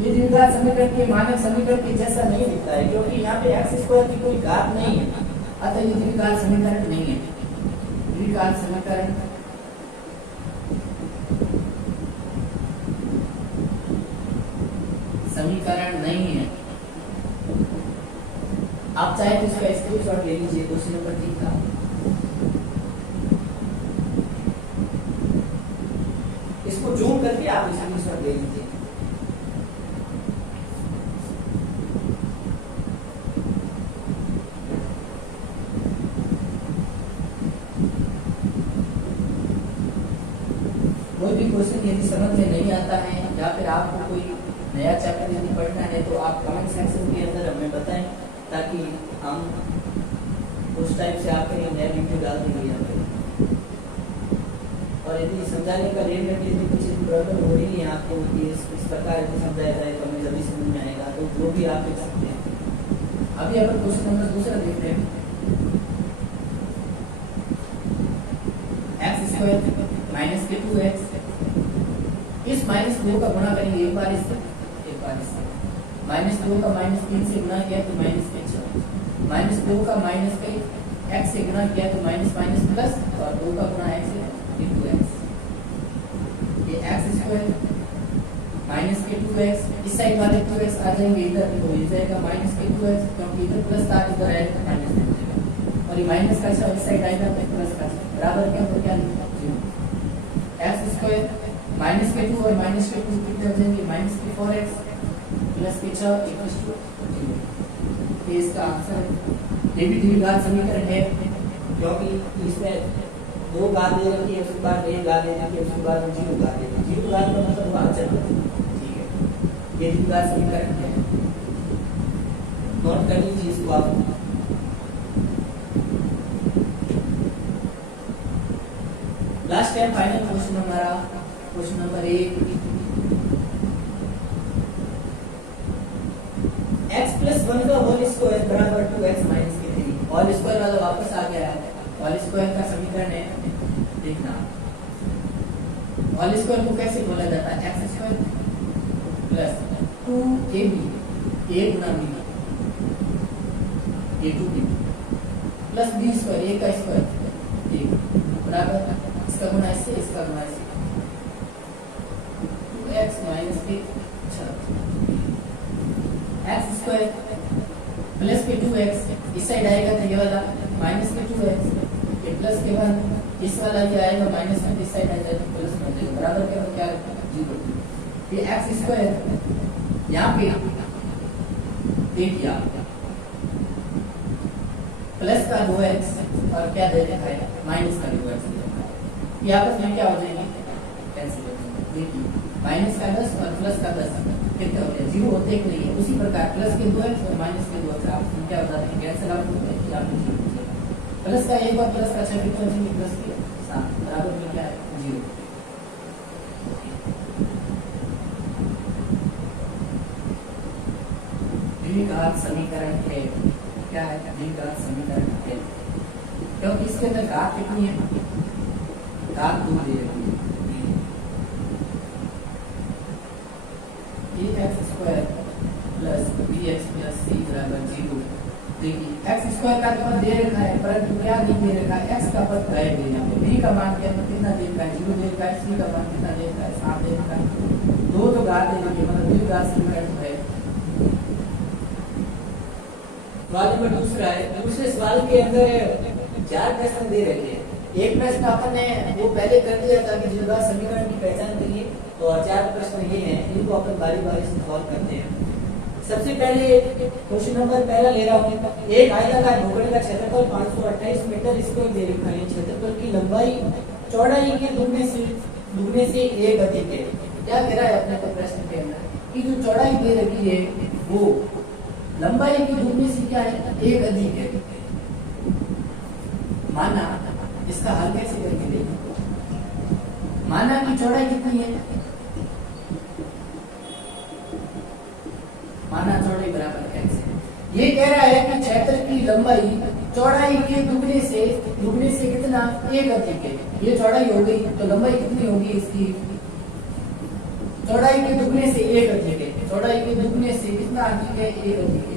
ये द्विघात समीकरण के मानक समीकरण के जैसा नहीं दिखता है, क्योंकि यहाँ पे एक्स स्क्वायर की कोई घात नहीं है, अतः ये द्विघात समीकरण नहीं है। द्विघात समीकरण नहीं है। आप चाहे तो इसका स्क्रीनशॉट ले लीजिए क्वेश्चन नंबर 3 का। इसको जूम करके आप स्क्रीनशॉट ले लीजिए। कोई भी क्वेश्चन यदि समझ में नहीं आता है या फिर आपको कोई नया चैप्टर यदि पढ़ना है तो आप कमेंट सेक्शन के अंदर हमें बताएं, ताकि हम उस टाइप से आपके लिए नया वीडियो डाल देंगे यहाँ पे। और यदि समझाने का रेट में यदि कुछ प्रॉब्लम हो रही है आपको कि इस प्रकार से समझाया जाए तो हमें जल्दी समझ में आएगा, तो वो भी आप देख सकते हैं। अभी अपन क्वेश्चन नंबर दूसरा देखते हैं। एक्स स्क्वायर माइनस के 2x, इस माइनस 2 का गुणा करेंगे एक बार इससे माइनस 2 का माइनस 3 से गुणा किया तो माइनस के 6, माइनस 2 का माइनस के x से गुणा किया तो माइनस माइनस प्लस, और 2 का गुणा x से 2x। ये x स्क्वायर माइनस के 2x, इस साइड वाले 2x आ जाएंगे इधर, तो हो जाएगा माइनस के 2x, क्योंकि इधर प्लस था इधर आएगा माइनस हो जाएगा, और ये माइनस का इस साइड आएगा तो प्लस का बराबर क्या हो, क्या लिखा x स्क्वायर माइनस के 2 और माइनस के 2 कितने हो जाएंगे माइनस के 4x प्लस के 6 इक्वल्स टू 0। ये इसका आंसर है। ये भी द्विघात समीकरण है, क्योंकि इसमें 2 घात दे रखी है, उसके बाद 1 घात दे रखी है, उसके बाद 0 घात दे रखी है। 0 घात का मतलब हुआ अचर। ठीक है, ये द्विघात समीकरण है, नोट कर लीजिए इसको आप। लास्ट टाइम फाइनल क्वेश्चन हमारा क्वेश्चन नंबर 1, x प्लस 1 का होल स्क्वायर बराबर 2x minus k 3। Whole square वाला वापस आ गया है। होल स्क्वायर का समीकरण है, देखना होल स्क्वायर को कैसे बोला जाता है, x square plus 2ab A गुना B A two B plus B square A का स्क्वायर ए बराबर इसका गुना इससे इसका गुना इससे 2x माइनस के एक्स स्क्वायर प्लस के 2x इस साइड आएगा तो ये वाला माइनस के 2x ये प्लस के 1 इस वाला ये आएगा माइनस में इस साइड आ जाएगा प्लस में जाएगा बराबर क्या क्या 0 ये एक्स स्क्वायर यहाँ पे देखिए आप प्लस का 2x और क्या दे रखा है माइनस का 2x ये आपस में क्या हो जाएगी कैंसिल हो जाएगी देखिए माइनस का 10 और प्लस का 10 कितना हो गया 0 होते ही नहीं है उसी प्रकार प्लस के 2x और माइनस के 2x आप क्या हो जाता है कैंसिल आउट होता है या प्लस का एक बार प्लस का 6 कितना हो जाएगी प्लस के 7 बराबर में क्या है 0 द्विघात समीकरण है क्या है द्विघात समीकरण है क्योंकि इसके अंदर घात कितनी है घात 2 दे रही है x square plus B x plus C बराबर 0 देखिए एक्स स्क्वायर का पद दे रखा है परंतु क्या नहीं दे रखा है एक्स का पद गायब दे रखा है बी का मान क्या कितना दे रखा है 0 दे रखा है सी का मान कितना दे रखा है 7 दे रखा है दो तो घात दे रखी है मतलब द्विघात समीकरण है। सवाल नंबर दूसरा है दूसरे सवाल के अंदर 4 प्रश्न दे रखे हैं एक प्रश्न अपन ने वो पहले कर दिया था कि द्विघात समीकरण की पहचान करिए और 4 प्रश्न ये हैं इनको अपन बारी बारी से सॉल्व करते हैं। सबसे पहले क्वेश्चन नंबर पहला ले रहा हूँ एक आयताकार भूखंड का क्षेत्रफल 528 मीटर स्क्वायर दे रखा है क्षेत्रफल की लंबाई चौड़ाई के दुगने से एक अधिक है। क्या कह रहा है अपने को प्रश्न के अंदर कि जो चौड़ाई दे रखी है वो लंबाई की दुगने से क्या है एक अधिक है। माना इसका हल कैसे करके देखो माना कि चौड़ाई कितनी है माना चौड़ाई बराबर x है ये कह रहा है कि क्षेत्र की लंबाई चौड़ाई के दुगने से कितना एक अधिक है ये चौड़ाई हो गई तो लंबाई कितनी होगी इसकी चौड़ाई के दुगने से एक अधिक है चौड़ाई के दुगने से कितना अधिक है एक अधिक है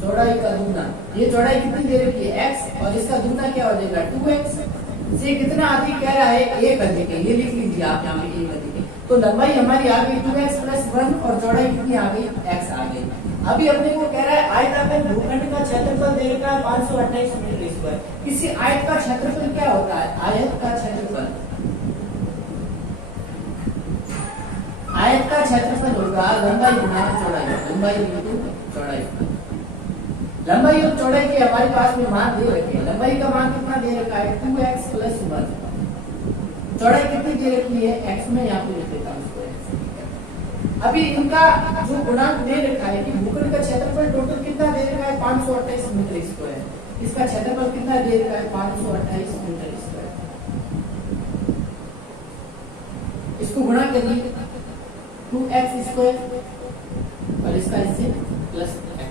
चौड़ाई का दुगना ये चौड़ाई कितनी दे रखी है x और इसका दुगना क्या हो जाएगा 2x से कितना अधिक कह रहा है एक अधिक है ये लिख लीजिए आप यहाँ पे एक अधिक है तो लंबाई हमारी आ गई 2x + 1 और चौड़ाई कितनी आ गई x आ गई। अभी अपने को कह रहा है आयताकार भूखंड का क्षेत्रफल दे रखा है 528 मीटर स्क्वायर किसी आयत का क्षेत्रफल क्या होता है आयत का क्षेत्रफल होगा लंबाई गुना चौड़ाई लंबाई इंटू चौड़ाई लंबाई और चौड़ाई के हमारे पास में मान दे रखे हैं लंबाई का मान कितना दे रखा है 2x + 1 चौड़ाई कितनी दे रखी है x में यहाँ पे लिख देता हूँ इसको। अभी इनका जो गुणांक दे रखा है कि भूखंड का क्षेत्रफल टोटल कितना दे रखा है 528 मीटर स्क्वायर इसका क्षेत्रफल कितना दे रखा है 528 मीटर स्क्वायर इसको गुणा करिए 2x² और इसका इससे प्लस x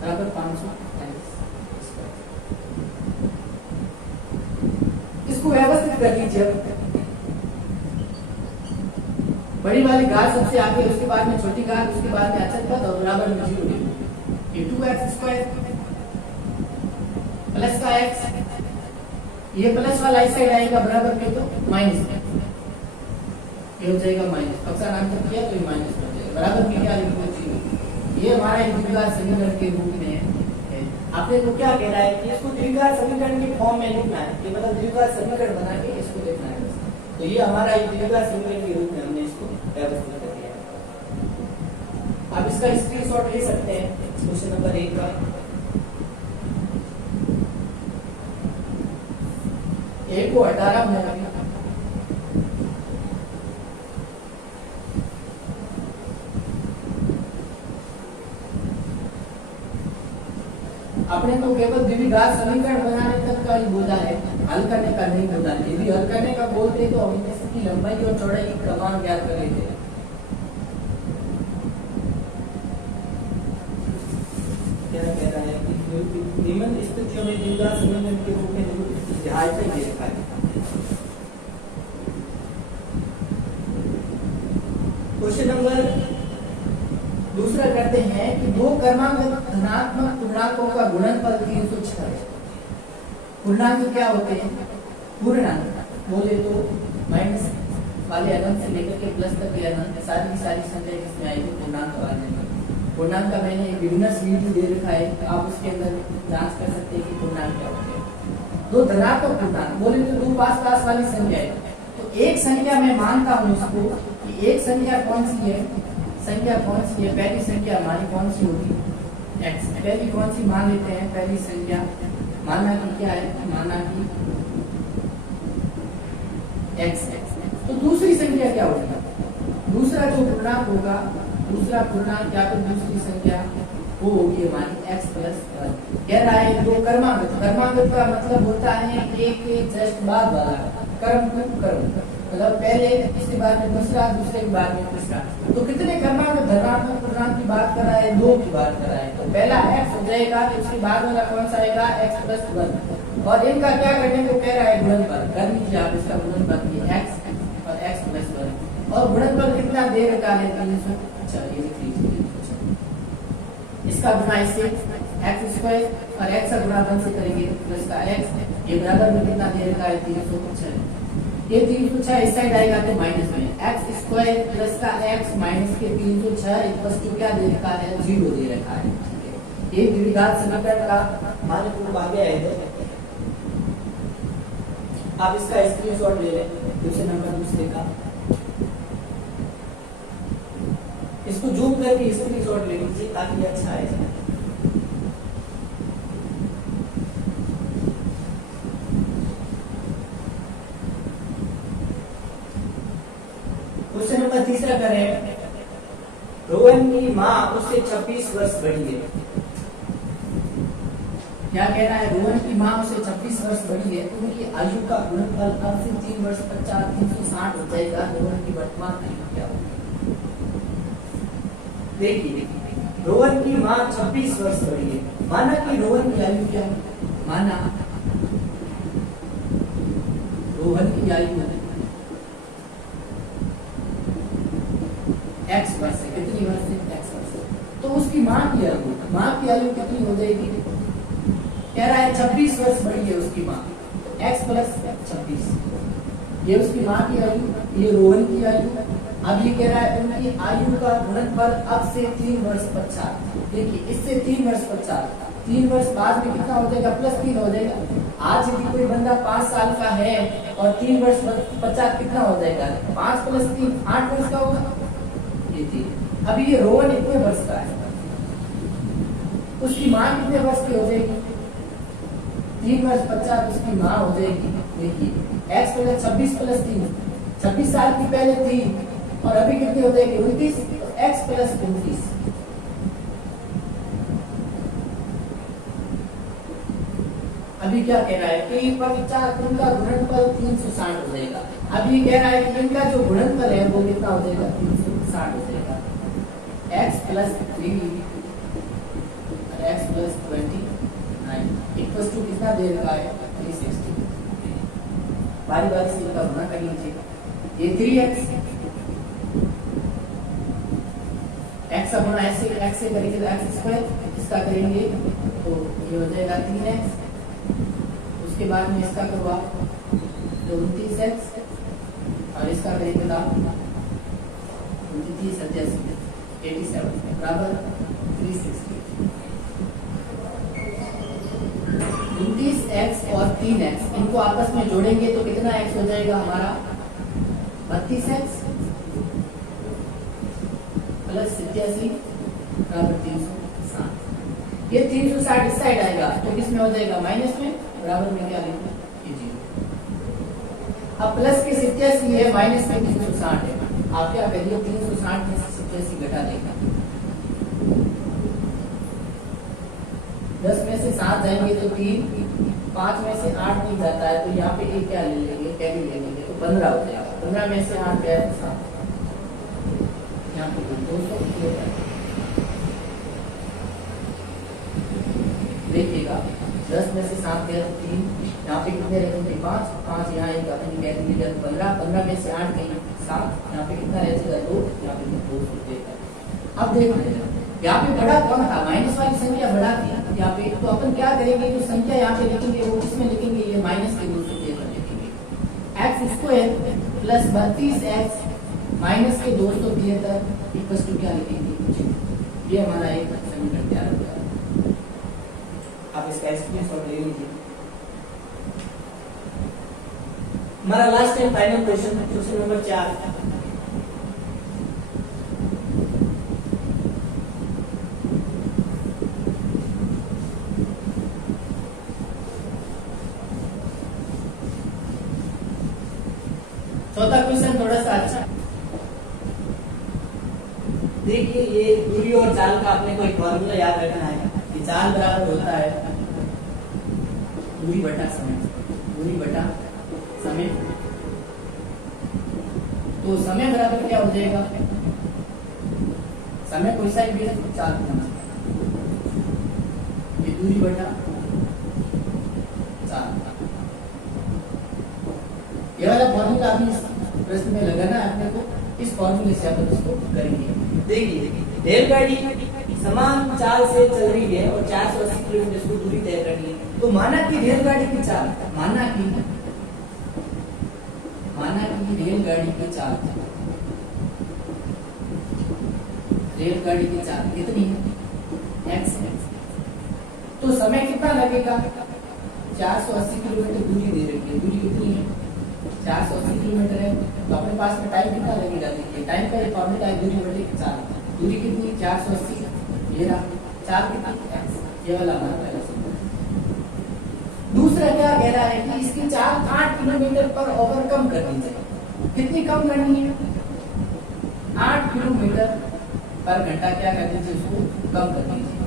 बराबर 528 इसको व्यवस्थित कर लीजिए बड़ी वाली घात सबसे आगे उसके बाद में छोटी घात उसके बाद में अचल पद और बराबर में 0 ये 2x² प्लस का x ये प्लस वाला इस साइड आएगा बराबर में तो माइनस ये हो जाएगा माइनस अक्सर नाम तक किया तो ये माइनस हो जाएगा बराबर में क्या लिखो 0 ये हमारा एक द्विघात समीकरण के रूप में है। आपने को क्या कह रहा है कि इसको द्विघात समीकरण के फॉर्म में लिखना है कि मतलब द्विघात समीकरण बना के इसको लिखना है तो ये हमारा एक द्विघात समीकरण के रूप में हमने इसको व्यवस्थित कर दिया है। आप इसका स्क्रीनशॉट ले सकते हैं क्वेश्चन नंबर 1 का एक को 18 में अपने को केवल द्विघात समीकरण बनाने तक का ही बोला है हल करने का नहीं बोला है यदि हल करने का बोलते तो हम इसकी लंबाई और चौड़ाई का मान ज्ञात कर लेते क्या कह रहा है कि निम्न स्थितियों में द्विघात समीकरण के रूप में जहाज से दे रखा है। क्वेश्चन नंबर दूसरा कहते हैं कि दो क्रमांक धनात्मक पूर्णांकों का गुणनफल 306 है। पूर्णांक क्या होते हैं? पूर्णांक बोले तो माइनस वाले अनंत से लेकर के प्लस तक के अनंत सारी की सारी संख्या किसमें आएगी? पूर्णांक वाले में। पूर्णांक का मैंने एक बिगिनर्स वीडियो दे रखा है, आप उसके अंदर जांच कर सकते हैं कि पूर्णांक क्या होते हैं। दो धनात्मक पूर्णांक बोले तो दो पास पास वाली संख्या है। तो एक संख्या मैं मानता हूं उसको कि एक संख्या कौन सी है? संख्या कौन सी है? पहली संख्या हमारी कौन सी होगी? x। पहली कौन सी मान लेते हैं? पहली संख्या माना कि क्या है? माना कि x है। तो दूसरी संख्या क्या होगी? दूसरा जो पूर्णांक होगा, दूसरा पूर्णांक या फिर दूसरी संख्या वो होगी हमारी x प्लस 1। कह रहा है दो क्रमांक, क्रमांक का मतलब होता है एक के जस्ट बाद वाला, क्रम टू क्रम, मतलब पहले इसके बाद में दूसरा, दूसरे के बाद में तीसरा। तो कितने क्रमांक धनात्मक पूर्णांक की बात कर रहा है? दो की बात कर रहा है। तो पहला x हो जाएगा, तो उसके बाद वाला कौन सा आएगा? x plus 1। और इनका क्या करने को कह रहा है? गुणनफल कर लीजिए आप इसका गुणनफल, ये x और x प्लस 1। और गुणनफल कितना दे रखा है? 300। ये लिख लीजिए, इसका गुणा इससे x स्क्वायर और x का गुणा 1 से करेंगे प्लस का x, ये बराबर में कितना दे रखा है? 306। ये 306 इस साइड आएगा तो माइनस में x स्क्वायर प्लस का x माइनस के 306 इक्वल टू क्या दे रखा है? 0 दे रखा है। ये द्विघात समीकरण का हमारे पूर्व आ गया है। आप इसका स्क्रीनशॉट ले लें, दूसरे नंबर दूसरे का, इसको जूम करके स्क्रीनशॉट ले लीजिए ताकि अच्छा आए। क्वेश्चन नंबर तीसरा करें। रोहन की माँ उससे 26 वर्ष बड़ी है। क्या कह रहा है? रोहन की माँ उससे 26 वर्ष बड़ी है, तो उनकी आयु का गुणनफल अब से 3 वर्ष 50 360 हो जाएगा। रोहन की वर्तमान आयु क्या होगी? देखिए, रोहन की माँ 26 वर्ष बड़ी है। माना कि रोहन की आयु क्या है? माना रोहन की आयु x वर्ष है। कितनी वर्ष है? x वर्ष है। तो उसकी माँ की आयु कितनी हो जाएगी? कह रहा है 26 वर्ष बड़ी है उसकी माँ, x प्लस 26। ये उसकी माँ की आयु, ये रोहन की आयु। अब ये कह रहा है उनकी आयु का गुणनफल अब से 3 वर्ष 50। देखिए, इससे 3 वर्ष 50, 3 वर्ष बाद में कितना हो जाएगा? प्लस 3 हो जाएगा। आज यदि कोई बंदा 5 साल का है और 3 वर्ष 50 कितना हो जाएगा? 5 प्लस 3 8 वर्ष का होगा। ये थी। अभी ये रोहन इतने वर्ष का है, उसकी माँ कितने वर्ष की हो जाएगी? 3 वर्ष 50 उसकी माँ हो जाएगी। देखिए, x प्लस 26 प्लस 3, 26 साल की पहले थी और अभी कितनी हो जाएगी? 29। x plus 29। अभी क्या कह रहा है कि 50 उनका गुणनफल 360 हो जाएगा। अभी कह रहा है कि इनका जो गुणनफल है वो कितना हो जाएगा? 360 हो जाएगा। x प्लस 3 और x प्लस 29 इक्वल टू कितना दे रखा है? 360। बारी बारी से इनका गुणा कर लीजिए। ये 3x, x का गुणा x से करेंगे तो x स्क्वायर, इसका करेंगे तो ये हो जाएगा 3x। उसके बाद में इसका करवा तो 29x और इसका करेंगे तो 29 87 बराबर 360। 29x और 3x इनको आपस में जोड़ेंगे तो कितना x हो जाएगा हमारा? 32x प्लस 87 बराबर 360। ये 360 इस साइड आएगा तो किस में हो जाएगा? माइनस में। बराबर में क्या लिखना? ये 0। अब प्लस के 87 है, माइनस में 360 है। आप क्या करिए? 360 में से 87 घटा देगा। 10 में से 7 जाएंगे तो 3, 5 में से 8 नहीं जाता है तो यहाँ पे एक क्या ले लेंगे? कैरी ले लेंगे तो 15 हो जाएगा। 15 में से 8 गया तो 7, यहाँ पे 200। देखिएगा, 10 में से 7 गया तो 3, यहाँ पे कितने रहेंगे? 5, 5 यहाँ एक अपनी कैरी ले गया 15, 15 में से 8 गई 7, यहाँ पे कितना रह जाएगा? 2, यहाँ पे 2 हो जाएगा। अब देखो यहाँ पे बड़ा कौन था, माइनस वाली संख्या बड़ा थी यहाँ पे। तो अपन क्या करेंगे, जो संख्या यहाँ पे लिखेंगे वो किसमें लिखेंगे, ये माइनस के रूप में लिखेंगे। X square plus 32x minus के 273 इक्वल टू क्या लिखेंगे, ये हमारा एक समीकरण तैयार हो गया। आप इसका स्क्रीनशॉट ले लीजिए। हमारा last and final question, question number 4। चौथा क्वेश्चन थोड़ा सा अच्छा, देखिए ये दूरी और चाल का अपने को एक फॉर्मूला याद रखना है कि चाल बराबर होता है दूरी बटा समय, दूरी बटा समय। तो समय बराबर क्या हो जाएगा, समय कोई सा भी है, चाल होना, ये दूरी बटा चाल। ये वाला फॉर्मूला अभी प्रश्न में लगाना है अपने को, इस फॉर्मूले से अपन इसको करेंगे। देखिए रेलगाड़ी समान चाल से चल रही है और 480 किलोमीटर इसको दूरी तय करनी है। तो माना कि रेलगाड़ी की चाल, माना कि रेलगाड़ी की चाल, रेलगाड़ी की चाल कितनी है, x है। तो समय कितना लगेगा, 480 किलोमीटर दूरी दे रखी है, दूरी कितनी है 480 किलोमीटर है। तो अपने पास में टाइम कितना लगेगा, देखिए टाइम का ये फॉर्मूला है, दूरी बटे चाल। दूरी कितनी 480, ये रहा, चाल कितनी x, ये वाला हमारा पहला समीकरण। दूसरा क्या कह रहा है कि इसकी चाल 8 किलोमीटर पर आवर कम करनी चाहिए। कितनी कम करनी है, 8 किलोमीटर पर घंटा क्या करनी चाहिए, उसको कम करनी चाहिए।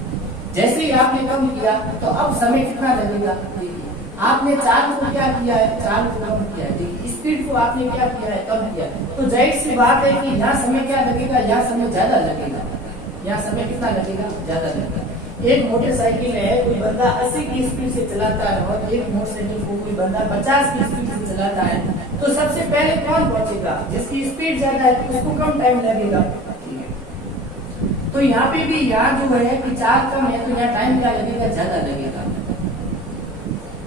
जैसे ही आपने कम किया तो अब समय कितना लगेगा, आपने चाल को क्या किया है, चाल को कम किया है, स्पीड को आपने क्या किया है, कम किया है। तो जाहिर सी बात है कि यहाँ समय क्या लगेगा, यहाँ समय ज्यादा लगेगा, यहाँ समय कितना लगेगा, ज्यादा लगेगा। एक मोटरसाइकिल है, कोई बंदा 80 की स्पीड से चलाता है और एक मोटरसाइकिल को कोई बंदा 50 की स्पीड से चलाता है, तो सबसे पहले कौन पहुंचेगा, जिसकी स्पीड ज्यादा है तो उसको कम टाइम लगेगा। तो यहाँ पे भी यहाँ जो है कि चाल कम है तो यहाँ टाइम क्या लगेगा, ज्यादा लगेगा।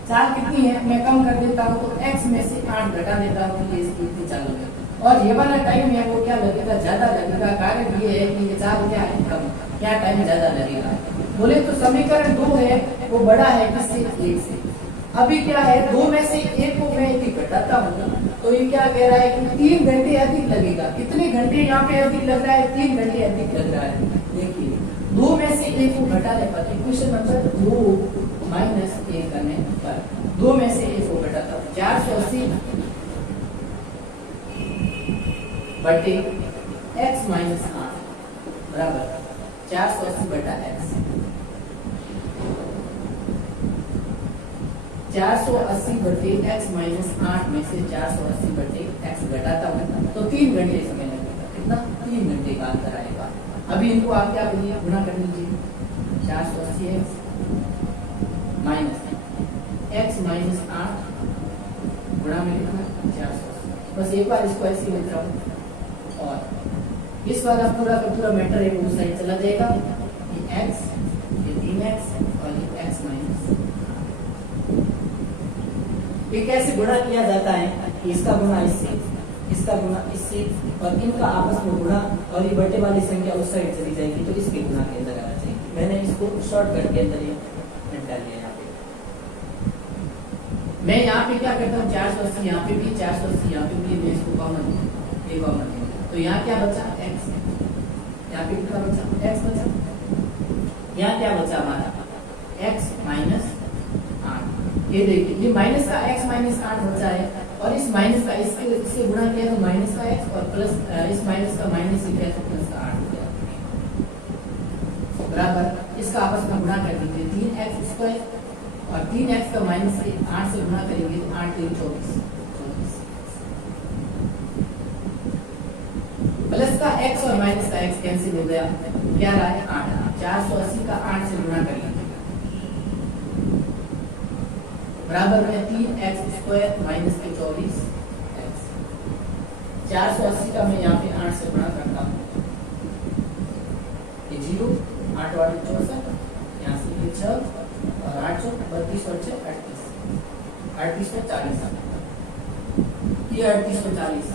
चाल कितनी है, मैं कम कर देता हूँ तो x में से 8 घटा देता हूँ, ये इसकी इतनी चाल लगेगा। और ये वाला टाइम है वो क्या लगेगा, ज्यादा लगेगा। कारण ये है कि ये चाल क्या है, कम, क्या टाइम ज्यादा लगेगा। बोले तो समीकरण 2 है वो बड़ा है किससे, 1 से। अभी क्या है, 2 में से 1 को मैं यदि घटाता हूँ तो ये क्या कह रहा है कि 3 घंटे अधिक लगेगा। कितने घंटे यहाँ पे अधिक लग रहा है, 3 घंटे अधिक लग रहा है। देखिए 2 में से 1 को घटा ले पाते, क्वेश्चन नंबर 2 माइनस 1 करने पर 2 में से 1 को घटाता हूँ, 480 बटे x माइनस 8 बराबर 480 बटा x। 480 बटे x माइनस 8 में से 480 बटे x घटाता हूँ तो 3 घंटे समय लगेगा। कितना, 3 घंटे का अंतर आएगा। अभी इनको आप क्या करिए, गुणा कर लीजिए, 480 x माइनस x माइनस 8 गुणा में कितना, 480। बस एक बार इसको ऐसे लिख रहा हूँ और इस वाला पूरा का पूरा मैटर है वो साइड चला जाएगा। ये x, ये 3x और ये x माइनस। ये कैसे गुणा किया जाता है, इसका गुणा इससे, इसका गुणा इससे और इनका आपस में गुणा और ये बटे वाली संख्या उस साइड चली जाएगी तो इसके गुणा के अंदर आना चाहिए। मैंने इसको शॉर्टकट के अंदर ये डाल दिया। यहाँ पे मैं यहाँ पे क्या करता हूँ, 480 यहाँ पे भी, 480 यहाँ पे भी, मैं इसको कॉमन ये कॉमन तो यहाँ क्या बचा, x। यहाँ पे कितना बचा, x बचा। यहाँ क्या बचा हमारा, x माइनस 8। ये देखिए ये माइनस का x माइनस 8 बचा है और इस माइनस का इससे गुणा किया तो माइनस का x और प्लस इस माइनस का माइनस से किया तो प्लस का 8 हो गया बराबर। इसका आपस में गुणा कर दीजिए, 3x स्क्वायर और 3x का माइनस 8 से गुणा करेंगे तो 8 3 24 प्लस का x और माइनस का x कैंसिल हो गया, क्या रहा है 8। 480 का 8 से गुणा कर लीजिए बराबर में 3x स्क्वायर माइनस के 24x। 480 का मैं यहाँ पे 8 से गुणा करता हूँ, ये 0 8 वाली 64, यहाँ से ये 6 और 8 चौक 32 और 6 38, 38 में 40, ये 38 में 40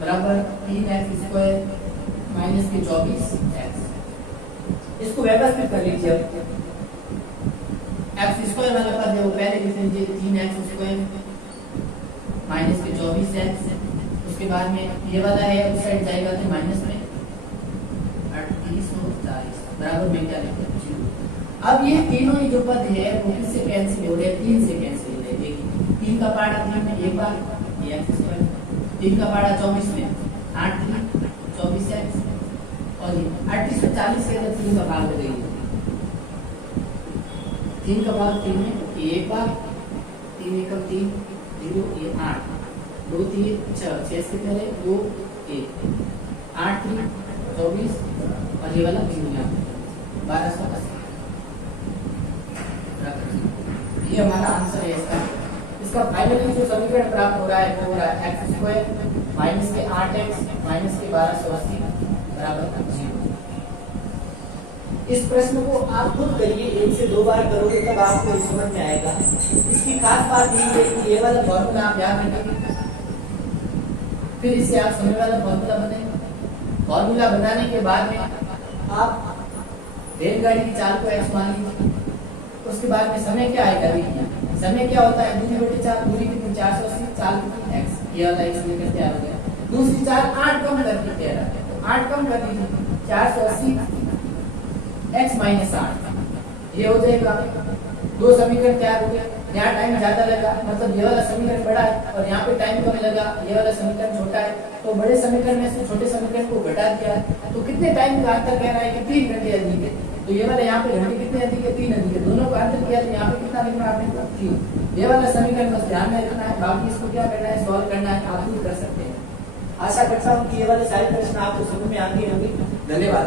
बराबर 3x² माइनस के 24x। इसको व्यवस्थित कर लीजिए। x² वाला पद है वो पहले लिख लीजिए 3x² माइनस के 24x। उसके बाद में ये वाला है उस साइड जाएगा तो माइनस में 38 और 40 बराबर में क्या लिखते हैं। अब ये तीनों ही जो पद है वो किससे कैंसिल हो रहे हैं, 3 से कैंसिल हो रहे हैं। देखिए 3 का पाड़ा 3 में एक बार ये x², 3 का पाड़ा 24 में 8 3 24x और ये 38 में 40 के अंदर 3 का भाग हो गई, 3 का भाग 3 में ये एक बार 3 एकम 3 0 ये 8 2 3 6 6 के पहले 2 1 8 3 24 और ये वाला 0 यहाँ 1280। ये हमारा आंसर है इसका। इसका फाइनली जो समीकरण प्राप्त हो रहा है वो हो रहा है x² माइनस के 8x माइनस के 1280 बराबर 0। इस प्रश्न को आप खुद करिए, 1 से 2 बार करोगे तब आपको ये समझ में आएगा। इसकी खास बात ये है कि ये वाला फॉर्मूला आप याद रखेंगे, फिर इससे आप समय वाला फॉर्मूला बनाएंगे। फॉर्मूला बनाने के बाद में आप रेलगाड़ी की चाल को x मान लीजिए। उसके बाद में समय क्या आएगा, देखिए समय क्या होता है 2/4, दूरी कितनी 480, चाल कितनी x, ये वाला x लेकर तैयार हो गया। दूसरी चाल 8 कम करके तैयार है, तो 8 कम कर दीजिए 480 x माइनस 8 ये हो जाएगा। 2 समीकरण तैयार हो गए। यहाँ टाइम ज्यादा लगा मतलब ये वाला समीकरण बड़ा है और यहाँ पे टाइम कम लगा, ये वाला समीकरण छोटा है, तो बड़े समीकरण में से छोटे समीकरण को घटा दिया है। तो कितने टाइम का अंतर कह रहा है कि 3 घंटे अधिक है, तो ये वाला यहाँ पे घंटे कितने अधिक है 3 अधिक है, दोनों का अंतर किया तो यहाँ पे कितना लिखना है आपने 3। ये वाला समीकरण बस ध्यान में रखना है, बाकी इसको क्या करना है सॉल्व करना है, आप खुद कर सकते हैं। आशा करता हूँ कि ये वाले सारे प्रश्न आपको समझ में आते होंगे। धन्यवाद।